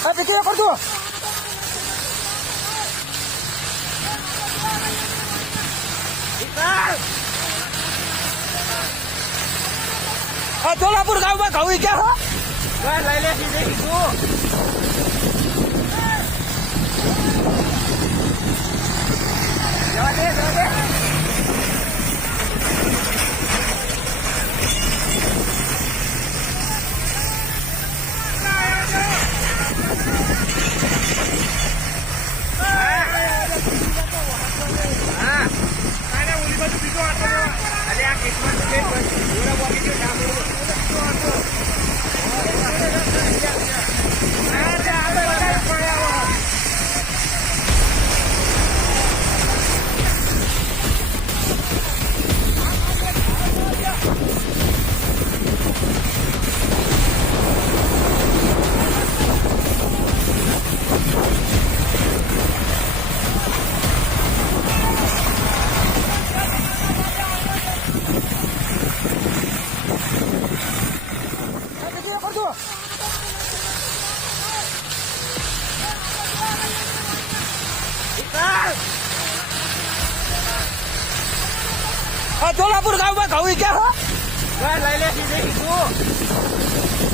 આ પીકે કરજો આ ધોલાપુર ગામમાં ઘઉં ક્યાં હો લઈ લે સીધે કીધું જવા દે આ ધોલાપુર ગામમાં ઘઉં ક્યાં હો લઈ લે સીધે કીધું